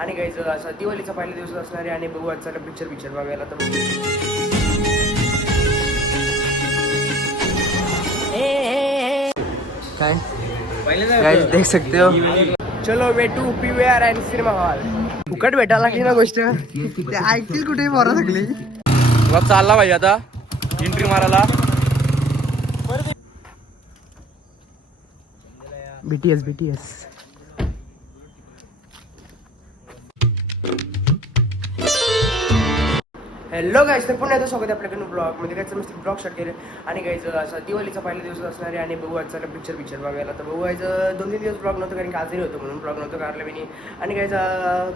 आणि गाईज असा दिवाळीचा पहिला दिवस असणार आहे आणि बघू आज चला पिक्चर बघायला तर काय गाइस देख सकते हो. चलो वेटू पीवीआर आणि सिनेमा हॉल फुकट भेटायला लागली ना गोष्ट ते ऐकतील कुठे बरं लागली मग चालला पाहिजे आता एंट्री मारायला. बीटीएस हॅलो गाईज तर पुन्हा येतो स्वागत आपल्याकडून ब्लॉगमध्ये काय मस्त ब्लॉग स्टार्ट केले आणि गाईज असा दिवाळीचा पहिला दिवस असणार आहे आणि बघू आज चला पिक्चर बघायला तर बघू आज 2-3 दिवस ब्लॉग नव्हतं कारण की आजही होतं म्हणून ब्लॉग नव्हतं काढलं मी आणि गाईज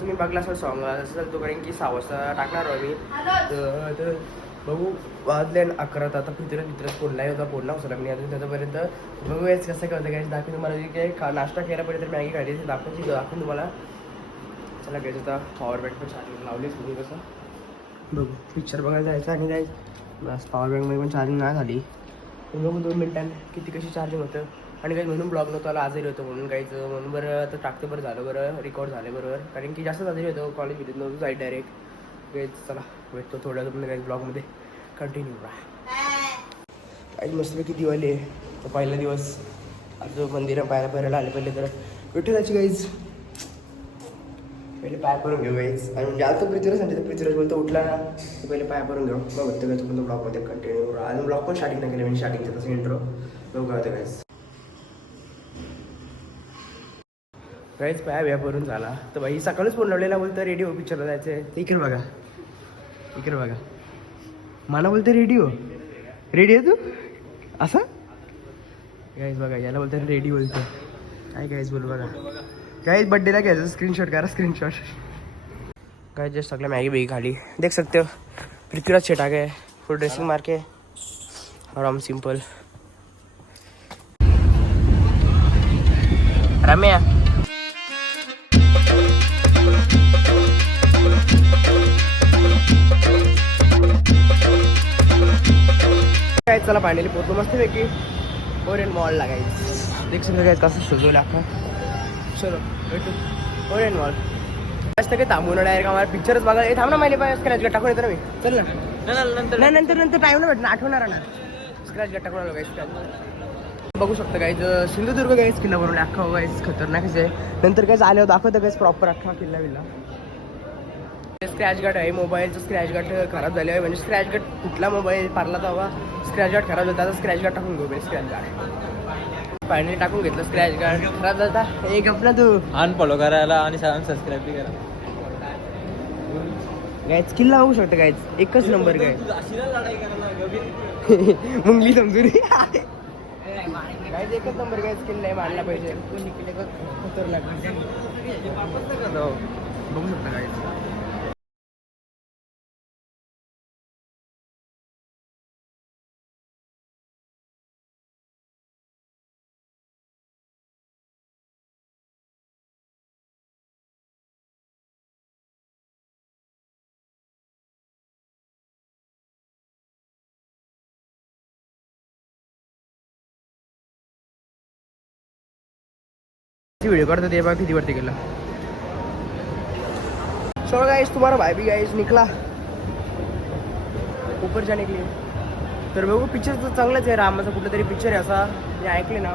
तुम्ही बघला असाल सॉंग असं चालतो कारण की 6 वाजता टाकणार आहे मी तर बघू वाजले 11 तर आता पितरच फोडला होता फोडला होता मी अजून त्याच्यापर्यंत बघूयाच कसं करतं गाईज दाखवून तुम्हाला जे काही नाश्ता केला पाहिजे तर मॅगी खायची दाखवून तुम्हाला चला गाईज आता पॉवर बँक पण चार्जिंग लावलीच तुम्ही कसं बघू पिक्चर बघायला जायचं आणि जायचं बस पॉवर बँकमध्ये पण चार्जिंग नाही झाली बघू 2 मिनिटांनी किती कशी चार्जिंग होतं आणि काही म्हणून ब्लॉग नव्हतं आला आजारी होतं म्हणून काहीच म्हणून बरं तर टाकतं बरं झालं बरं रेकॉर्ड झालं बरोबर कारण की जास्त आजारी होतं कॉलेज भेटत नव्हतं जाईल डायरेक्ट काहीच चला भेटतो थोड्या पण काही ब्लॉगमध्ये कंटिन्यू राहा काही मस्तपैकी दिवाळी आहे तो पहिला दिवस आज जो मंदिरं पाहायला आले पहिले तर भेटू त्याची काहीच पहिले पाय करून घेऊ गाईज आणि म्हणजे आता पृथ्वीराज सांगते तर पृथ्वीराज बोलतो उठला ना तर पहिले पाय करून घेऊ मग बघतो काय तुमचं ब्लॉगमध्ये कंटिन्यू आणि ब्लॉग पण स्टार्टिंग नाही केलं मी स्टार्टिंगचं तसं इंट्रो बघू काय होतं गाईज पाय व्या भरून झाला तर बाई सकाळीच फोन लावलेला बोलतं रेडिओ पिक्चरला जायचं आहे इकडे बघा मला बोलतं रेडिओ तू असं गाईज बघा याला बोलतं रेडी बोलतो काय गाईज बोल बघा गाइस बर्थडे ला घ्यायचं स्क्रीनशॉट करा स्क्रीनशॉट गाइस जस्ट सगळं मॅगी खाली देख सकते हो पृथ्वीराज छेटा गए फुल ड्रेसिंग मार के आराम सिंपल रम्या काय चला फायनली पोहोचलो मस्त पैकी ओरियन मॉल लागायचं देख सकते गाइस कसं सजवलं आपण चलो भेटू ओरियन मॉल जास्त काही थांबून डायरेक्ट आम्हाला पिक्चरच बघा थांब ना माहिती पाहिजे स्क्रॅच गट टाकून येतो ना मी चल ना नंतर टाईम ना भेटणार आठवणार ना स्क्रॅच गट टाकून आलो गाईस बघू शकता गाईज सिंधुदुर्ग गाईज किल्ला बनवला अख्खा गाईज खतरनाकच आहे नंतर काहीच आल्यावर दाखवतं गाईज प्रॉपर अख्खा किल्ला स्क्रॅच गार्ड आहे मोबाईलचं स्क्रॅच गार्ड खराब झाले आहे म्हणजे स्क्रॅच गार्ड कुठला मोबाईल पारला तेव्हा स्क्रॅच गार्ड खराब झाला आता स्क्रॅच गार्ड टाकून घेऊ स्क्रॅच गार्ड फायनली टाकून घेतलं स्क्रॅच गार्ड खराब झाला एक आपला तू अनफॉलो करायला आणि सबस्क्राईब बी करा गायच किल्ला होऊ शकतं गायच एकच नंबर काय मुंगली समजून गायच एकच नंबर गायच किल्ला आहे मानला पाहिजे बघू शकता गायच वीडियो करते थे बा किती वरती गेला सो गाइस तुम्हारा भाई भी गाइस निकला ऊपर जाने के लिए तर बघू पिक्चर तर चांगलंच आहे रामाचा कुठला तरी पिक्चर आहे असा मी ऐकले ना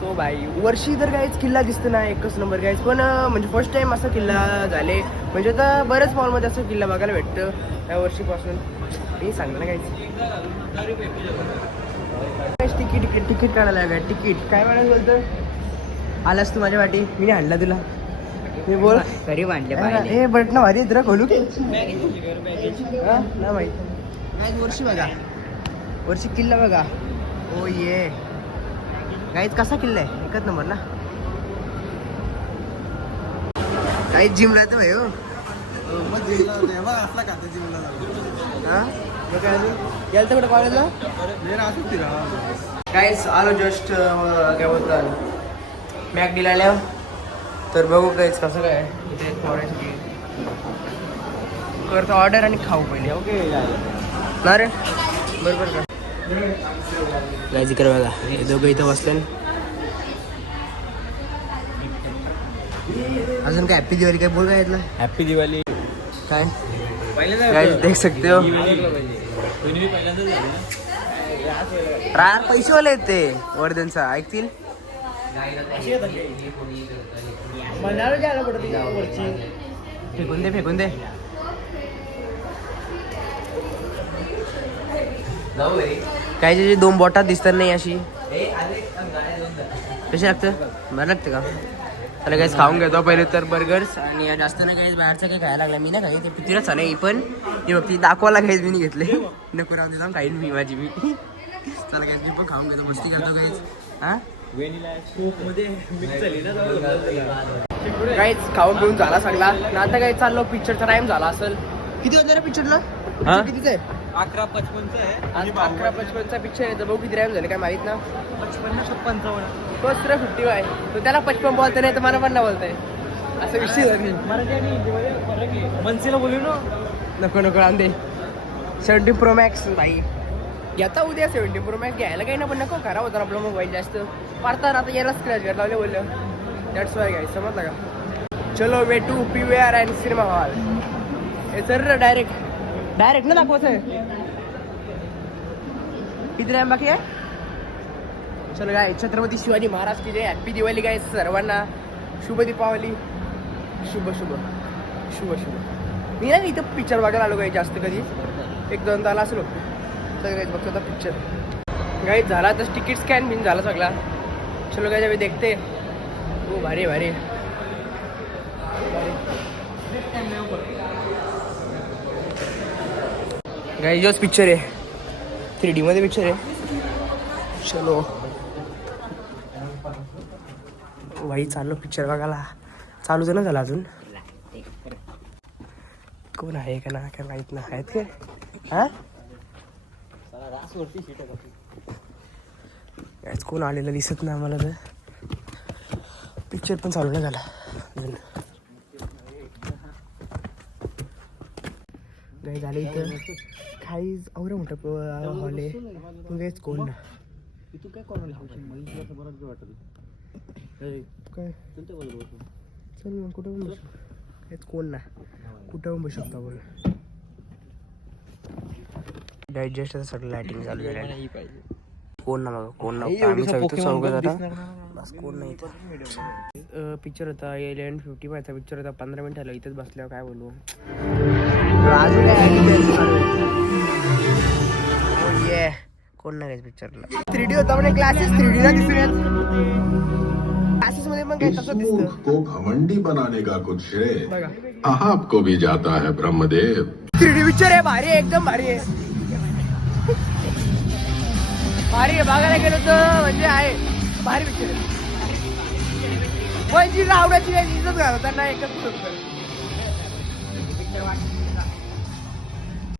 तो भाई वर्षी तर गाईच किल्ला दिसतो ना एकच नंबर गाईच पण म्हणजे फर्स्ट टाइम असा किल्ला झाले म्हणजे आता बऱ्याच मॉलमध्ये असं किल्ला बघायला भेटतं या वर्षीपासून मी सांगलं ना गाईच तिकीट काढायला लागेल तिकीट काय म्हणायचं बोलतं आलास तू माझ्या वाटी मी नाही आणला तुला मी बोल घरी मांडले हे बट ना भारी इतर खोलू ना भाई गाईज वर्षी बघा वर्षी किल्ला बघा ओ ये गाईज कसा किल्ला आहे एकच नंबर ना काही जिमला येतं भाई हो गेलं तर कुठं कॉलेजला गाईज आलो जस्ट काय बोलतात मॅक दिला तर बघू काहीच कसं काय इथे थोड्यासाठी करतो ऑर्डर आणि खाऊ पहिले ओके ना रे बरोबर का काय जिकर बघा हे दोघं इथं बसले अजून काय हॅप्पी दिवाळी काय बोल काय यातलं हॅप्पी दिवाळी. काय काय देख सकते हो रार पैसे वाले आहेत ते वर्धनचा ऐकतील फेकून दे काय जे दोन बोटात दिसतात नाही अशी कशी लागतं बरं लागतं का त्याला काहीच खाऊन घेतो पहिले तर बर्गर्स आणि जास्त नाही काही बाहेरचं काही खायला लागला मी ना काही ते पितीला चालू आहे पण हे बघ ती दाखवायला काहीच मी नाही घेतले नको राहून देतो खाईन मी माझी मी चला काही मी पण खाऊन घेतो मस्ती करतो काहीच हां काहीच खाऊन पिऊन झाला सगळा आता काही चाललो पिक्चरचा टाइम झाला असेल किती होतं रे पिक्चरला कितीच आहे 11:55 आहे. आज 11:55चा पिक्चर आहे तर भाऊ किती टाइम झाले काय माहित ना 55 तोच तर 50 आहे तो त्याला 55 बोलता नाही तर मला पण ना बोलताय असं विषय झाली मनसीला बोलू ना. नको रामदे 17 प्रो मॅक्स भाई घेता उद्या 17 प्रो मॅक्स घ्यायला काही ना पण नको खराब होता आपला मोबाईल जास्त पारता आता याला स्क्रॅच घ्यायला लावले बोललं दॅट्स वाय घ्यायचं समजलं का चलो way to PVR and cinema hall हे सर डायरेक्ट ना दाखवायचं आहे किती टाइम बाकी आहे चलो काय छत्रपती शिवाजी महाराज की जय हॅप्पी दिवाळी काय सर्वांना शुभ दीपावली शुभ मी ना इथं पिक्चर बघायला आलो काही जास्त कधी 1-2 आला असेल तर काही बघतो आता पिक्चर काही झाला तर तिकीट स्कॅन बिन झाला सगळा चलो काय मी देखते हो भारी गाइस जोच पिक्चर आहे 3D मध्ये पिक्चर आहे चलो भाई चाललो पिक्चर बघायला चालू तर ना झाला अजून कोण आहे का ना काय माहित ना आहेत काय हा कोण आलेलं दिसत नाही आम्हाला तर पिक्चर पण चालू नाही झाला अजून काही झालं इथं काही एवढं मोठं हॉल आहे पण काहीच कोण ना काय काय चल मग कुठं पण बसू काहीच कोण ना कुठं पण बसू शकतो आपण डायजेस्ट सगळं लायटिंग चालू झाली कोण ना मग कोण ना आम्ही चौघ जरा बस कोण नाही पिक्चर होता 11:50 माझा पिक्चर होता 15 मिनिट आलं इथंच बसल्यावर काय बोलू ये कोण नाही पिक्चरला 3D होता म्हणजे क्लासेस 3D ला दिसून येत क्लासेस मध्ये मग काय तसं दिसतं को घमंडी बनाने का कुछ श्रेय बघा आपको भी जाता है ब्रह्मदेव 3D पिक्चर आहे भारी आहे एकदम भारी आहे बघायला गेलो तर म्हणजे आहे भारी पिक्चर आहे पण जी आवडायची इज्जत घालत त्यांना एकच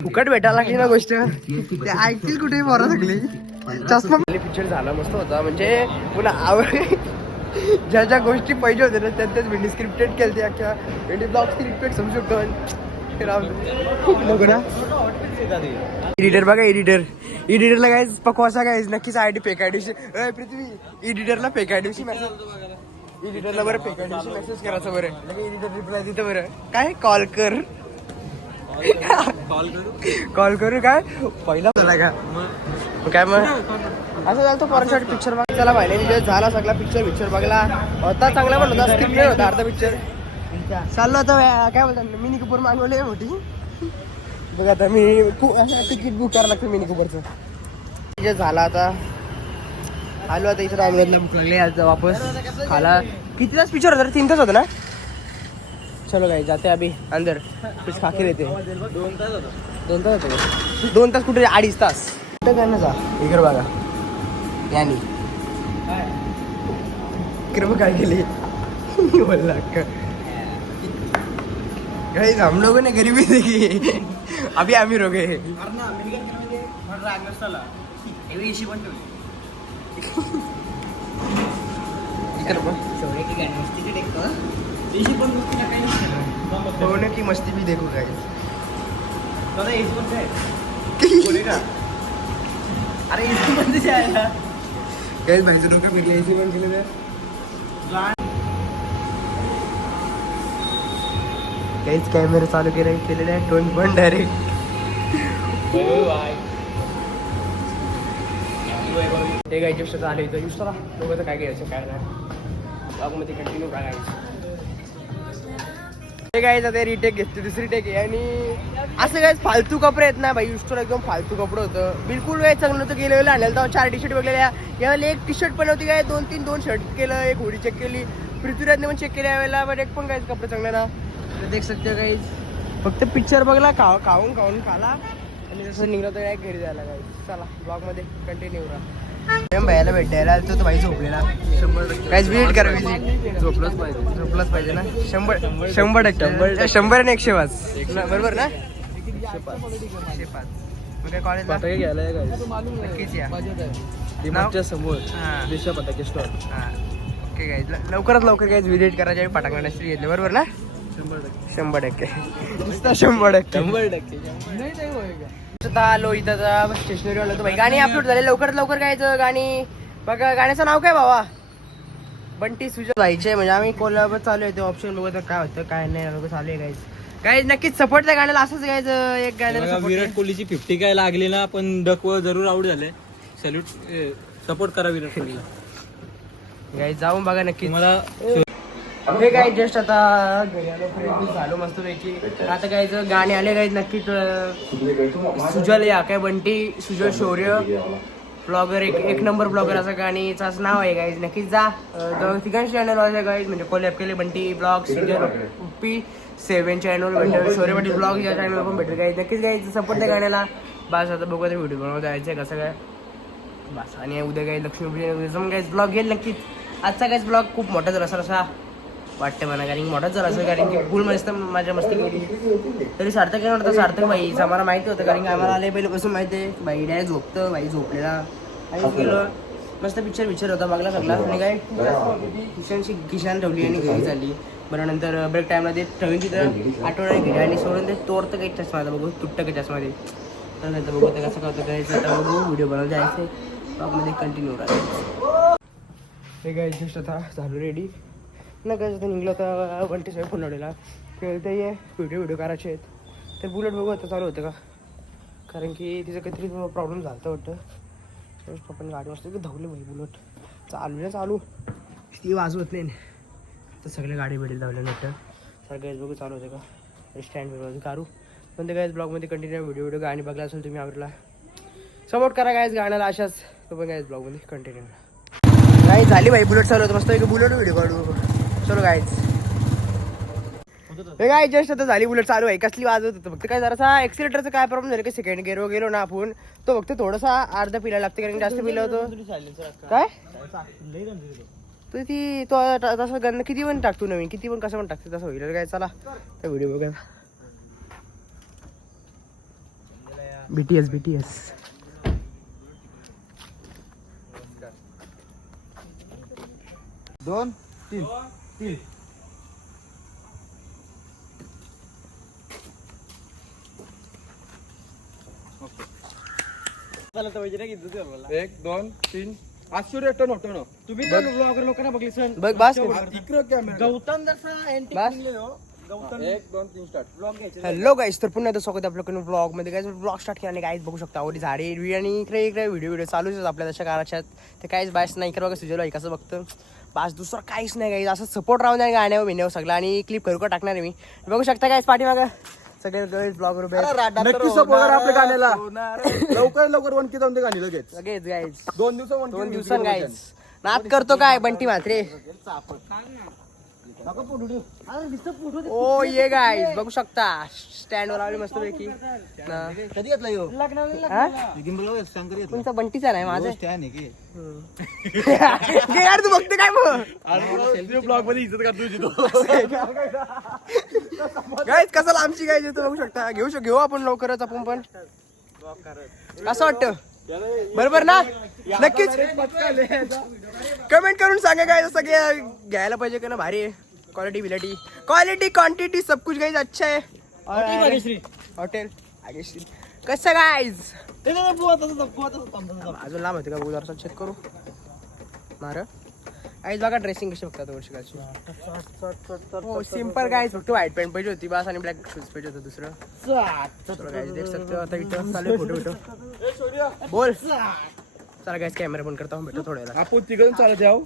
फुकट भेटायला लागली ना गोष्ट ते ऐकतील कुठेही बरं सगळी चष्मा पिक्चर झाला मस्त होता म्हणजे पुन्हा ज्या ज्या गोष्टी पाहिजे होत्या ना त्यात विंडी स्क्रिप्टेड केलते अख्ख्या विंडी ब्लॉग स्क्रिप्टेड समजू शकतो नको ना एडिटर बघा एडिटरला काय पकवासा काय नक्कीच ID फेक ID पृथ्वी एडिटरला फेक ID मेसेज एडिटरला बरं फेक ID मेसेज करायचं बरं एडिटर रिप्लाय देतं बरं काय कॉल करू काय पहिला झाला का काय मग असं झालं तो फॉरेन शॉट पिक्चर बघा त्याला माहिती झाला सगळा पिक्चर बघला होता चांगला पण होता स्क्रिप्ट होता अर्धा पिक्चर चाललो आता काय बोलतात मिनी कुपर मागवले मोठी बघा आता मी तिकीट बुक करायला लागतं मिनी कुपरचं जे झाला आता आलो आता इथं रामगडला बुक लागले आज वापस खाला किती तास पिक्चर होता 3 तास होता ना चलो काय जाते अभि अंदर कुछ खा के रहते 2 तास होते 2 तास कुठे 2.5 तास कुठं काय ना जा इकडे बघा यानी इकडे काय केली बोलला कहीं हम लोगों ने गरीबी देखी अभी अमीर हो गए की मस्ती भी देखो गाइस अरे एसी बंद से आया गाइस भाई से डोका फिरले एसी बंद केलं काहीच कॅमेरा चालू केलेला आहे टोन पण डायरेक्ट. ते काय जस्ट आले इथं युसरा बघा काय घ्यायचं काय नाही ब्लॉगमध्ये कंटिन्यू काय ते काय ते रिटेक घेतली दुसरी टेक आहे. आणि असं काय फालतू कपडे आहेत ना भाई. युसरा एकदम फालतू कपडे होतं बिलकुल. काय चांगलं होतं गेल्या वेळेला आणलेलं तेव्हा 4 टी-शर्ट बघलेल्या. यावेळेला एक टी-शर्ट पण होती काय 2 शर्ट केलं एक हुडी चेक केली पृथ्वीराजने पण चेक केली यावेळेला. बट एक पण काय कपडे चांगले ना तर देख सकते काही फक्त पिक्चर बघला खाऊन खाला आणि जसं निघलं तर काय घरी जायला काय. चला ब्लॉगमध्ये कंटिन्यू करा. भाईला भेटायला आलो तो भाई झोपलेला 100% काहीच विजिट करा. विजिट झोपलंच पाहिजे ना 100% 100 आणि 105 बरोबर ना 105. मग काय कॉलेज पटाके घ्यायला आहे काय नक्कीच या डिमार्टच्या समोर हां देशा पटाके स्टॉल. हां ओके काय लवकरात लवकर काय विजिट करायचे फटाका नसरी घेतले बरोबर ना 100% नुसता 100% आता आलो इथं स्टेशनरी आलो होतो भाई. गाणी अपलोड झाले लवकरात लवकर गायचं गाणी. बघा गाण्याचं नाव काय बाबा बंटी सुजय व्हायचे म्हणजे आम्ही कोल्हापूर चालू आहे ते ऑप्शन बघत काय होतं काय नाही लोक चालू आहे गायचं काय नक्कीच सपोर्ट त्या गाण्याला असंच गायचं. एक गाण्याला विराट कोहलीची 50 काय लागली ना पण डकवर जरूर आउट झाले. सॅल्यूट सपोर्ट करा विराट कोहलीला. गाय जाऊन बघा नक्की. मला हे काय जस्ट आता घरी आलो फ्रेंड झालो मस्त पैकी. आता काय गाणे आले काही नक्कीच. सुजल या काय बंटी सुजल शौर्य ब्लॉगर एक नंबर ब्लॉगर असं गाणीचं नाव आहे गाईज. नक्कीच जा तिघांचे चॅनल आहे गाईज म्हणजे कोलॅब केले बंटी ब्लॉग सुजल उपी 7 चॅनल भेटेल शौर्य बंटी ब्लॉग या चॅनल पण भेटेल गाईज. नक्कीच गाईज सपोर्ट त्या गाण्याला. बस आता बघू ते व्हिडिओ बनवत जायचं आहे कसं काय बस. आणि उद्या काही लक्ष्मीपूजन गाईज ब्लॉग घेईल नक्कीच. आजचा काहीच ब्लॉग खूप मोठा झाला असा असा वाटतं मला कारण की मोठाच झाला असं कारण की फुल मस्त माझ्या मस्ती केली तरी सार्थक काय म्हणतं सार्थक भाईचं आम्हाला माहिती होतं कारण की आम्हाला आले पहिल्यापासून माहिती आहे. भाई डायरेक्ट झोपतं भाई झोपलेला आणि गेलो मस्त पिक्चर होता बघला सगळा. आणि काय किशान ठेवली आणि घरी चालली. बरं नंतर ब्रेक टाईमला ते ठेवून तिथं आठवड्याने घरी आणि सोडून ते तोडतं काही चष्मा बघू तुटतं काही चष्मामध्ये. तर नंतर बघू ते कसं करतं काय आता बघू व्हिडिओ बनवून जायचं ब्लॉगमध्ये कंटिन्यू राहायचं. हे काय जस्ट आता झालो रेडी ना काय निघलं तर बंटी साहेब फोन लावलेला ते ये व्हिडिओ करायचे आहेत तर बुलेट बघू आता चालू होतं का कारण की तिचं काहीतरी प्रॉब्लेम झाला होतं वाटतं. आपण गाडी वाजतो की धावले भाई बुलेट चालू ती वाजवत नाही तर सगळे गाडी भेटेल धावले नंतर सगळ्याच बघू चालू होतं का स्टँड कारू. पण ते काय ब्लॉगमध्ये कंटिन्यू व्हिडिओ गाणी बघला असेल तुम्ही आवडला सपोर्ट करा गायच गाण्याला अशाच तो पण काय ब्लॉगमध्ये कंटिन्यू नाही झाली भाई बुलेट चालू होतं मस्त एक बुलेट व्हिडिओ काढू. चलो गायच हे काय जस्ट आता झाली बुलेट चालू आहे कसली वाजवत होतं फक्त काय जरासा एक्सिलेटरचा काय प्रॉब्लेम झाला की सेकंड गिअरवर गेलो ना आपण तो फक्त थोडासा अर्धा पिला लागते कारण जास्त पिलं होतं काय तर ती तो तसं गंध किती पण टाकतो नवीन किती पण कसं पण टाकतो तसं होईल काय. चला त्या व्हिडिओ बघा. BTS 2 3 1 2 3 800 टन होतो ना तुम्ही ब्लॉगर लोकांना बघली सर बघ बस गौतम गौतम 1 2 3 स्टार्ट ब्लॉग घ्यायचे. हॅलो गाईस तर पुन्हा स्वागत आहे आपल्याकडून ब्लॉगमध्ये काय ब्लॉग स्टार्ट केला आणि गाईज बघू शकता आवडी झाडे एरवी आणि इकडे व्हिडिओ चालूच आहेत आपल्या तशा काराच्यात ते काहीच बायस नाही करा बघा सुजल आहे कसं बघतं बास दुसरं काहीच नाही गाईज असं सपोर्ट राहून जाईल गाण्यावर भिण्यावर सगळं आणि क्लिप करू टाकणार आहे मी बघू शकता गाईज पाठीमागं सगळे ब्लॉग नक्की सपोर्ट आपल्या गाण्याला लवकर 1K जाऊन ते गाणी लगेच गाईज 2 दिवसांनी गाईज नाद करतो काय बंटी म्हात्रे ओ ये गाईज बघू शकता स्टँड वर लावली मस्त पैकी कधी घेतला यो तुमचा बंटीचा नाही माझा यार तू बघते काय मग ब्लॉग मध्ये इज्जत करतो गाईज कसं आमची गाईज येतो बघू शकता घेऊ आपण लवकरच आपण पण असं वाटतं बरोबर ना नक्कीच कमेंट करून सांगा काय सगळे घ्यायला पाहिजे का ना भारी क्वालिटी क्वांटिटी सब कुछ गाइज अच्छा है. हॉटेल आगेश्री कसं गाइज अजून लांब होते का जरा चेक करू मार आईज बघा ड्रेसिंग कशी बघतात वर्षिकाची. हो सिंपल काय फक्त व्हाईट पॅन्ट पाहिजे होती बस आणि ब्लॅक शूज पाहिजे होतं दुसरं. गाईज देख सकते हो आता इथं चालू फोटो बोल. चला गाईज कॅमेरा बंद करता हूँ भेटो थोड्या वेळा. आपण तिकडून चालत जाऊ.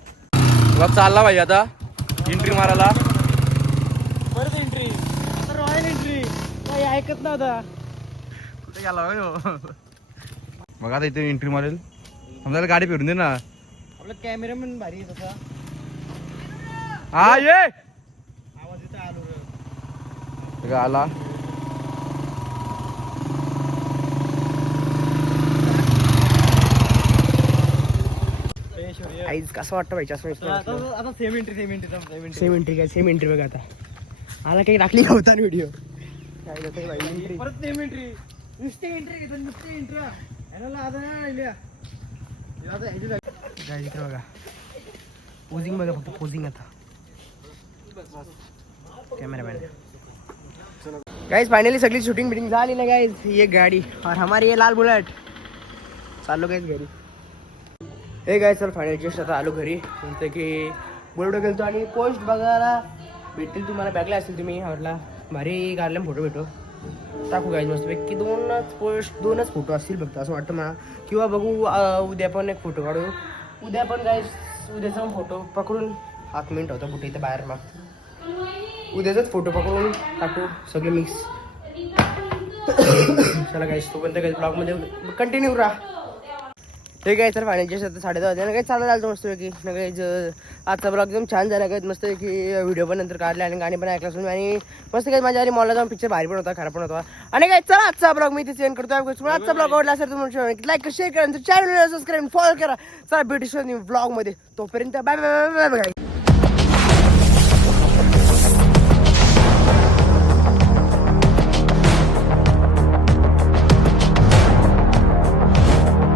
मग चालला पाहिजे आता एंट्री मारायला. परत एंट्री रॉयल एंट्री काही ऐकत नव्हता. कुठे गेला मग आता इथे एंट्री मारेल. समजा गाडी फिरून दे ना. आपला कॅमेरामॅन भारी आहे तसा. हा ये आवाज इथं आलो आला. आईज कसं वाटतं पाहिजे आता सेम एंट्री सेम एंट्री काय सेम एंट्री बघा आता. आला काही टाकली नव्हता व्हिडिओ. परत सेम एंट्री. नुसते एंट्री घेतो नुसते एंट्री. गाईज इकडे बघा पोजिंग बघा फक्त पोजिंग आता कॅमेरामॅन. गाइस फाइनली सगळी शूटिंग बिटिंग झाली ना गाइस. ये गाड़ी और हमारी ये लाल बुलेट. चाललो गाइस घरी. Hey guys sir final just आता आलो घरी. म्हणते की बुलेट गेलतो आणि पोस्ट बघायला भेटतील तुम्हाला. बॅगला असतील तुम्ही आवडला भारी काढले फोटो भेटो टाकू गाईज मस्तपैकी. दोनच फोटो असतील फक्त असं वाटतं मला. किंवा बघू उद्या पण एक फोटो काढू. उद्या पण गाईज उद्याचा फोटो पकडून 8 मिनिट होता कुठे इथं बाहेर मग उद्याचाच फोटो पकडून टाकू सगळे मिक्स. चला गाईज तोपर्यंत काही ब्लॉगमध्ये कंटिन्यू राहा. हे काय तर फायनल जस्ट आता 10:30 वाजले ना काही चाललं झालं मस्तपैकी ना काही. आजचा ब्लॉग एकदम छान झाला काही मस्त की व्हिडिओ पण नंतर काढले आणि गाणी पण ऐकला असून आणि मस्त काही माझ्या आधी मॉलला जाऊन पिक्चर भारी पण होता खराब पण होता. आणि काय चला आजचा ब्लॉग मी तिथे एंड करतो. आजचा ब्लॉग आवडला असेल तुम्हाला लाईक शेअर करा चॅनल सबस्क्राईब फॉलो करा. चला भेटू ब्लॉग मध्ये तोपर्यंत बाय बाय बाय बाय.